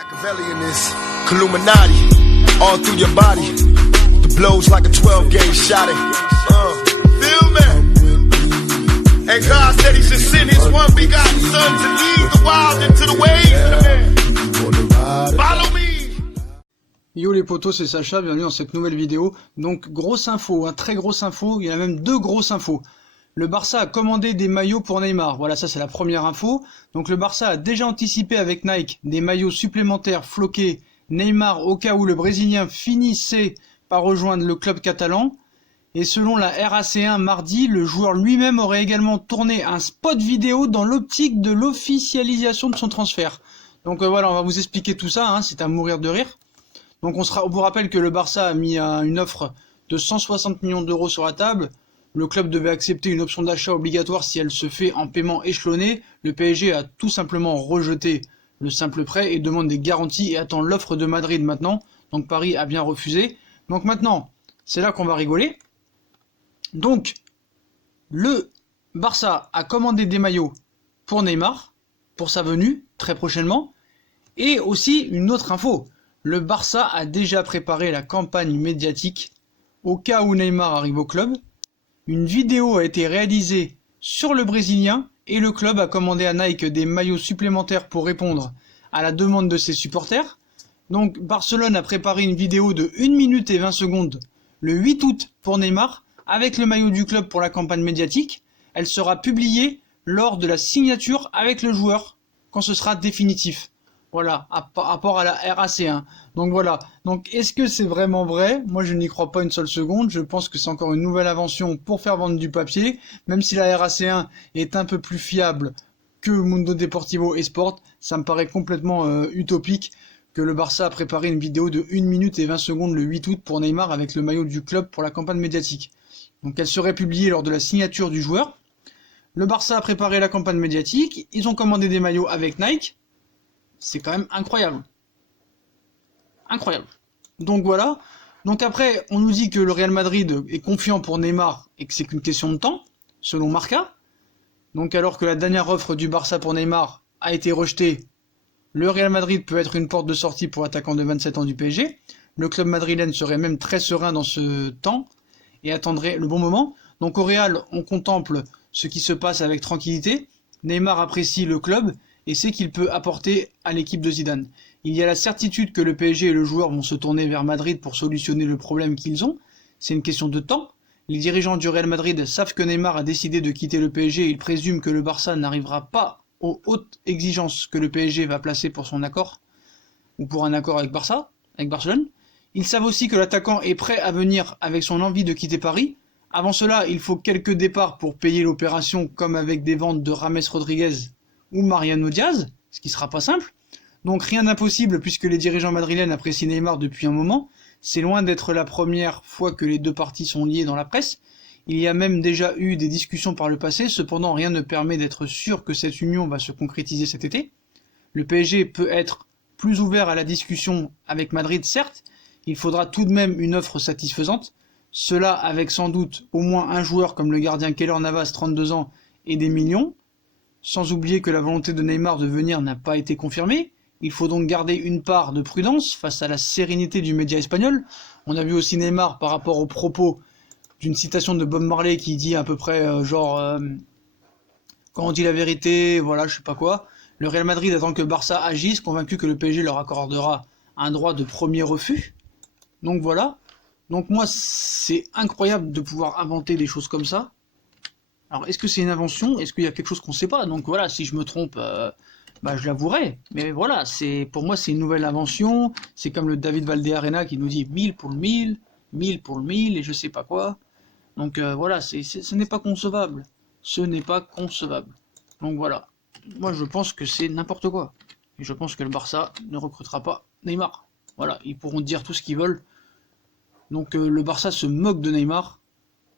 Machiavelli in this Illuminati, all through your body. The blows like a 12-gauge shot. Feel me? And God said He should send His one begotten Son to lead the wild into the ways. Follow me. Yo les potos, c'est Sacha, bienvenue dans cette nouvelle vidéo. Donc grosse info, très grosse info, il y en a même deux grosses infos. Le Barça a commandé des maillots pour Neymar, voilà, ça c'est la première info. Donc le Barça a déjà anticipé avec Nike des maillots supplémentaires floqués Neymar au cas où le Brésilien finissait par rejoindre le club catalan. Et selon la RAC1 mardi, le joueur lui-même aurait également tourné un spot vidéo dans l'optique de l'officialisation de son transfert. Donc voilà, on va vous expliquer tout ça, c'est à mourir de rire. Donc on vous rappelle que le Barça a mis une offre de 160 millions d'euros sur la table. Le club devait accepter une option d'achat obligatoire si elle se fait en paiement échelonné. Le PSG a tout simplement rejeté le simple prêt et demande des garanties et attend l'offre de Madrid maintenant. Donc Paris a bien refusé. Donc maintenant, c'est là qu'on va rigoler. Donc, le Barça a commandé des maillots pour Neymar, pour sa venue, très prochainement. Et aussi, une autre info. Le Barça a déjà préparé la campagne médiatique au cas où Neymar arrive au club. Une vidéo a été réalisée sur le Brésilien et le club a commandé à Nike des maillots supplémentaires pour répondre à la demande de ses supporters. Donc Barcelone a préparé une vidéo de 1 minute et 20 secondes le 8 août pour Neymar avec le maillot du club pour la campagne médiatique. Elle sera publiée lors de la signature avec le joueur quand ce sera définitif. Voilà, par rapport à la RAC1. Donc voilà. Donc est-ce que c'est vraiment vrai? Moi je n'y crois pas une seule seconde. Je pense que c'est encore une nouvelle invention pour faire vendre du papier. Même si la RAC1 est un peu plus fiable que Mundo Deportivo et Sport, ça me paraît complètement utopique que le Barça a préparé une vidéo de 1 minute et 20 secondes le 8 août pour Neymar avec le maillot du club pour la campagne médiatique. Donc elle serait publiée lors de la signature du joueur. Le Barça a préparé la campagne médiatique. Ils ont commandé des maillots avec Nike. C'est quand même incroyable. Incroyable. Donc voilà. Donc après, on nous dit que le Real Madrid est confiant pour Neymar et que c'est qu'une question de temps, selon Marca. Donc alors que la dernière offre du Barça pour Neymar a été rejetée, le Real Madrid peut être une porte de sortie pour l'attaquant de 27 ans du PSG. Le club madrilène serait même très serein dans ce temps et attendrait le bon moment. Donc au Real, on contemple ce qui se passe avec tranquillité. Neymar apprécie le club et sait qu'il peut apporter à l'équipe de Zidane. Il y a la certitude que le PSG et le joueur vont se tourner vers Madrid pour solutionner le problème qu'ils ont. C'est une question de temps. Les dirigeants du Real Madrid savent que Neymar a décidé de quitter le PSG et ils présument que le Barça n'arrivera pas aux hautes exigences que le PSG va placer pour son accord, ou pour un accord avec Barcelone. Ils savent aussi que l'attaquant est prêt à venir avec son envie de quitter Paris. Avant cela, il faut quelques départs pour payer l'opération, comme avec des ventes de James Rodriguez ou Mariano Diaz, ce qui sera pas simple. Donc rien d'impossible puisque les dirigeants madrilènes apprécient Neymar depuis un moment. C'est loin d'être la première fois que les deux parties sont liées dans la presse. Il y a même déjà eu des discussions par le passé, cependant rien ne permet d'être sûr que cette union va se concrétiser cet été. Le PSG peut être plus ouvert à la discussion avec Madrid, certes. Il faudra tout de même une offre satisfaisante. Cela avec sans doute au moins un joueur comme le gardien Keylor Navas, 32 ans, et des millions. Sans oublier que la volonté de Neymar de venir n'a pas été confirmée. Il faut donc garder une part de prudence face à la sérénité du média espagnol. On a vu aussi Neymar par rapport aux propos d'une citation de Bob Marley qui dit à peu près quand on dit la vérité, voilà, je sais pas quoi. Le Real Madrid attend que Barça agisse, convaincu que le PSG leur accordera un droit de premier refus. Donc voilà. Donc moi, c'est incroyable de pouvoir inventer des choses comme ça. Alors, est-ce que c'est une invention? Est-ce qu'il y a quelque chose qu'on ne sait pas? Donc voilà, si je me trompe, je l'avouerai. Mais voilà, pour moi, c'est une nouvelle invention. C'est comme le David Valdearena qui nous dit 1000 pour le 1000, 1000 pour le 1000 et je sais pas quoi. Donc voilà, ce n'est pas concevable. Ce n'est pas concevable. Donc voilà. Moi, je pense que c'est n'importe quoi. Et je pense que le Barça ne recrutera pas Neymar. Voilà, ils pourront dire tout ce qu'ils veulent. Donc le Barça se moque de Neymar.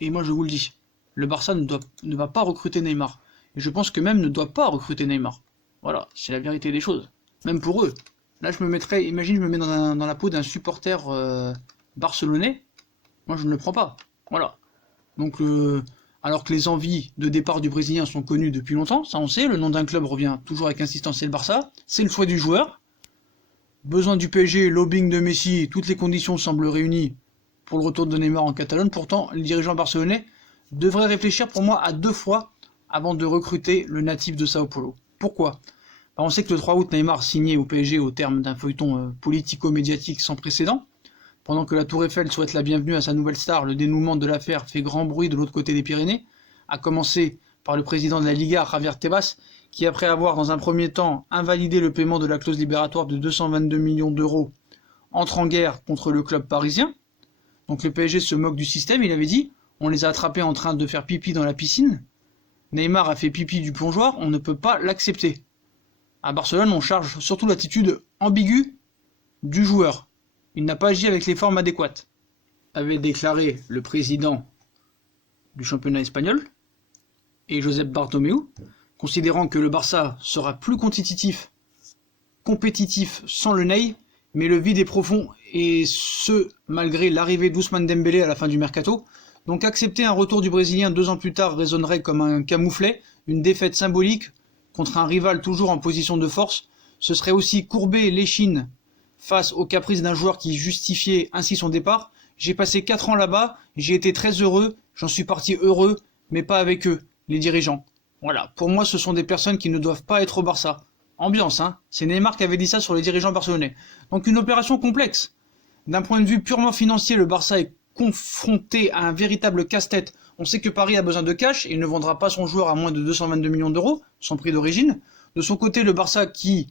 Et moi, je vous le dis. Le Barça ne va pas recruter Neymar. Et je pense que même ne doit pas recruter Neymar. Voilà, c'est la vérité des choses. Même pour eux. Là, je me mets dans la peau d'un supporter barcelonais. Moi, je ne le prends pas. Voilà. Donc, alors que les envies de départ du Brésilien sont connues depuis longtemps, ça on sait. Le nom d'un club revient toujours avec insistance, c'est le Barça. C'est le choix du joueur. besoin du PSG, lobbying de Messi, toutes les conditions semblent réunies pour le retour de Neymar en Catalogne. Pourtant, les dirigeants barcelonais devraient réfléchir pour moi à 2 fois avant de recruter le natif de Sao Paulo. Pourquoi ? On sait que le 3 août, Neymar signait au PSG au terme d'un feuilleton politico-médiatique sans précédent. Pendant que la Tour Eiffel souhaite la bienvenue à sa nouvelle star, le dénouement de l'affaire fait grand bruit de l'autre côté des Pyrénées, à commencer par le président de la Liga, Javier Tebas, qui après avoir dans un premier temps invalidé le paiement de la clause libératoire de 222 millions d'euros, entre en guerre contre le club parisien. Donc le PSG se moque du système, il avait dit, on les a attrapés en train de faire pipi dans la piscine. Neymar a fait pipi du plongeoir, on ne peut pas l'accepter. À Barcelone, on charge surtout l'attitude ambiguë du joueur. Il n'a pas agi avec les formes adéquates, avait déclaré le président du championnat espagnol, et Josep Bartomeu, considérant que le Barça sera plus compétitif sans le Ney, mais le vide est profond, et ce, malgré l'arrivée d'Ousmane Dembélé à la fin du mercato. Donc accepter un retour du Brésilien 2 ans plus tard résonnerait comme un camouflet, une défaite symbolique contre un rival toujours en position de force. Ce serait aussi courber l'échine face aux caprices d'un joueur qui justifiait ainsi son départ. J'ai passé 4 ans là-bas, j'ai été très heureux, j'en suis parti heureux, mais pas avec eux, les dirigeants. Voilà, pour moi ce sont des personnes qui ne doivent pas être au Barça. Ambiance, hein, c'est Neymar qui avait dit ça sur les dirigeants barcelonais. Donc une opération complexe. D'un point de vue purement financier, le Barça est confronté à un véritable casse-tête. On sait que Paris a besoin de cash et il ne vendra pas son joueur à moins de 222 millions d'euros, son prix d'origine. De son côté, le Barça qui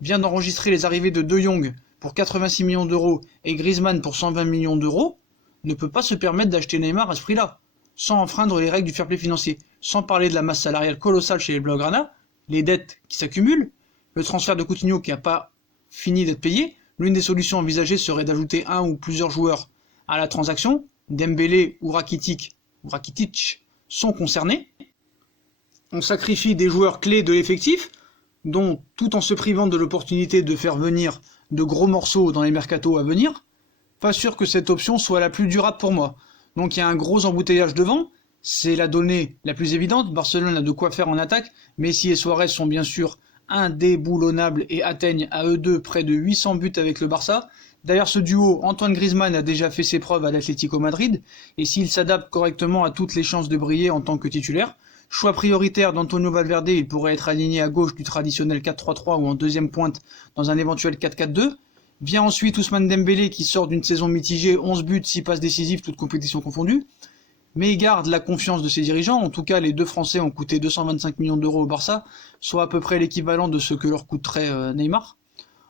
vient d'enregistrer les arrivées de De Jong pour 86 millions d'euros et Griezmann pour 120 millions d'euros, ne peut pas se permettre d'acheter Neymar à ce prix-là, sans enfreindre les règles du fair play financier, sans parler de la masse salariale colossale chez les Blaugrana, les dettes qui s'accumulent, le transfert de Coutinho qui n'a pas fini d'être payé. L'une des solutions envisagées serait d'ajouter un ou plusieurs joueurs à la transaction. Dembélé ou Rakitic sont concernés. On sacrifie des joueurs clés de l'effectif, dont tout en se privant de l'opportunité de faire venir de gros morceaux dans les mercatos à venir. Pas sûr que cette option soit la plus durable pour moi. Donc il y a un gros embouteillage devant, c'est la donnée la plus évidente. Barcelone a de quoi faire en attaque. Messi et Suarez sont bien sûr indéboulonnables et atteignent à eux deux près de 800 buts avec le Barça. D'ailleurs ce duo, Antoine Griezmann a déjà fait ses preuves à l'Atlético Madrid, et s'il s'adapte correctement a toutes les chances de briller en tant que titulaire. Choix prioritaire d'Antonio Valverde, il pourrait être aligné à gauche du traditionnel 4-3-3 ou en deuxième pointe dans un éventuel 4-4-2. Vient ensuite Ousmane Dembélé qui sort d'une saison mitigée, 11 buts, 6 passes décisives, toutes compétitions confondues. Mais il garde la confiance de ses dirigeants. En tout cas, les deux Français ont coûté 225 millions d'euros au Barça, soit à peu près l'équivalent de ce que leur coûterait Neymar.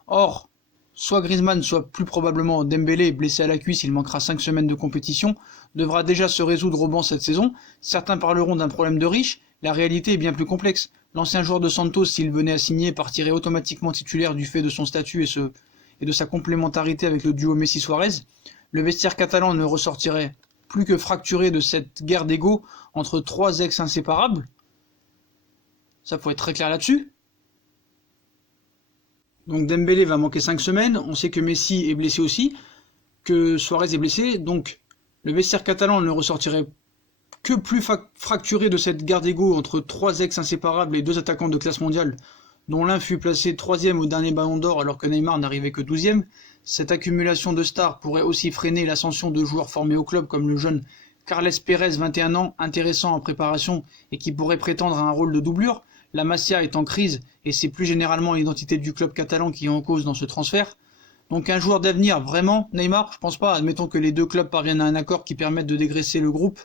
Or, soit Griezmann, soit plus probablement Dembélé, blessé à la cuisse, il manquera 5 semaines de compétition, devra déjà se résoudre au banc cette saison. Certains parleront d'un problème de riche, la réalité est bien plus complexe. L'ancien joueur de Santos, s'il venait à signer, partirait automatiquement titulaire du fait de son statut et de sa complémentarité avec le duo Messi-Suarez. Le vestiaire catalan ne ressortirait plus que fracturé de cette guerre d'ego entre 3 ex inséparables. Ça faut être très clair là-dessus. Donc Dembélé va manquer 5 semaines, on sait que Messi est blessé aussi, que Suarez est blessé, donc le vestiaire catalan ne ressortirait que plus fracturé de cette guerre d'ego entre 3 ex inséparables et 2 attaquants de classe mondiale, dont l'un fut placé 3e au dernier Ballon d'Or alors que Neymar n'arrivait que 12e. Cette accumulation de stars pourrait aussi freiner l'ascension de joueurs formés au club comme le jeune Carles Pérez, 21 ans, intéressant en préparation et qui pourrait prétendre à un rôle de doublure. La Masia est en crise et c'est plus généralement l'identité du club catalan qui est en cause dans ce transfert. Donc un joueur d'avenir, vraiment, Neymar, je pense pas. Admettons que les deux clubs parviennent à un accord qui permette de dégraisser le groupe,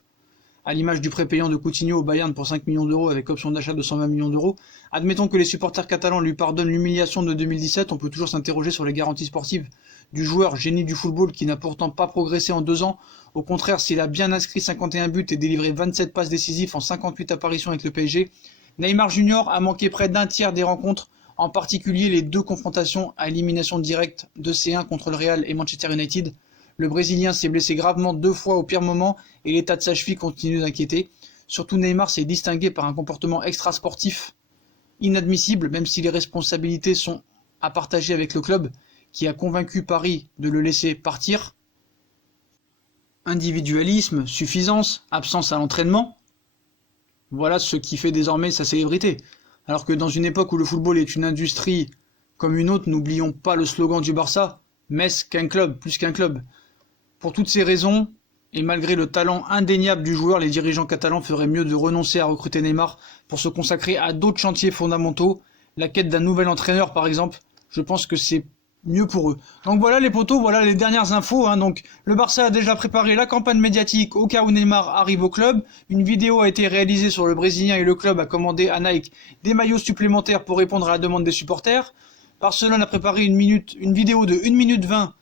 à l'image du prépayant de Coutinho au Bayern pour 5 millions d'euros avec option d'achat de 120 millions d'euros. Admettons que les supporters catalans lui pardonnent l'humiliation de 2017, on peut toujours s'interroger sur les garanties sportives du joueur génie du football qui n'a pourtant pas progressé en 2 ans. Au contraire, s'il a bien inscrit 51 buts et délivré 27 passes décisives en 58 apparitions avec le PSG, Neymar Junior a manqué près d'un tiers des rencontres, en particulier les 2 confrontations à élimination directe de C1 contre le Real et Manchester United. Le Brésilien s'est blessé gravement 2 fois au pire moment et l'état de sa cheville continue d'inquiéter. Surtout Neymar s'est distingué par un comportement extra-sportif inadmissible, même si les responsabilités sont à partager avec le club qui a convaincu Paris de le laisser partir. Individualisme, suffisance, absence à l'entraînement, voilà ce qui fait désormais sa célébrité. Alors que dans une époque où le football est une industrie comme une autre, n'oublions pas le slogan du Barça, Metz qu'un club, plus qu'un club. Pour toutes ces raisons, et malgré le talent indéniable du joueur, les dirigeants catalans feraient mieux de renoncer à recruter Neymar pour se consacrer à d'autres chantiers fondamentaux, la quête d'un nouvel entraîneur par exemple. Je pense que c'est mieux pour eux. Donc voilà les potos, voilà les dernières infos. Donc le Barça a déjà préparé la campagne médiatique au cas où Neymar arrive au club. Une vidéo a été réalisée sur le Brésilien et le club a commandé à Nike des maillots supplémentaires pour répondre à la demande des supporters. Barcelone a préparé une vidéo de 1 minute 20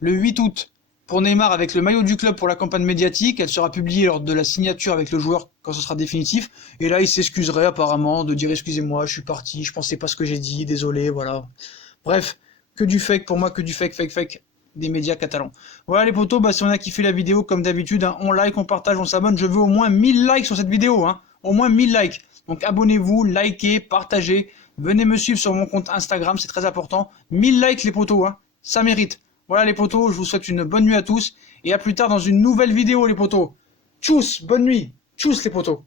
le 8 août pour Neymar avec le maillot du club pour la campagne médiatique. Elle sera publiée lors de la signature avec le joueur quand ce sera définitif. Et là, il s'excuserait apparemment de dire excusez-moi, je suis parti, je pensais pas ce que j'ai dit, désolé, voilà. Bref, que du fake pour moi, que du fake des médias catalans. Voilà les potos, si on a kiffé la vidéo comme d'habitude, on like, on partage, on s'abonne. Je veux au moins 1000 likes sur cette vidéo, au moins 1000 likes. Donc abonnez-vous, likez, partagez. Venez me suivre sur mon compte Instagram, c'est très important. 1000 likes les potos, ça mérite. Voilà les potos, je vous souhaite une bonne nuit à tous et à plus tard dans une nouvelle vidéo les potos. Tchuss, bonne nuit. Tchuss les potos.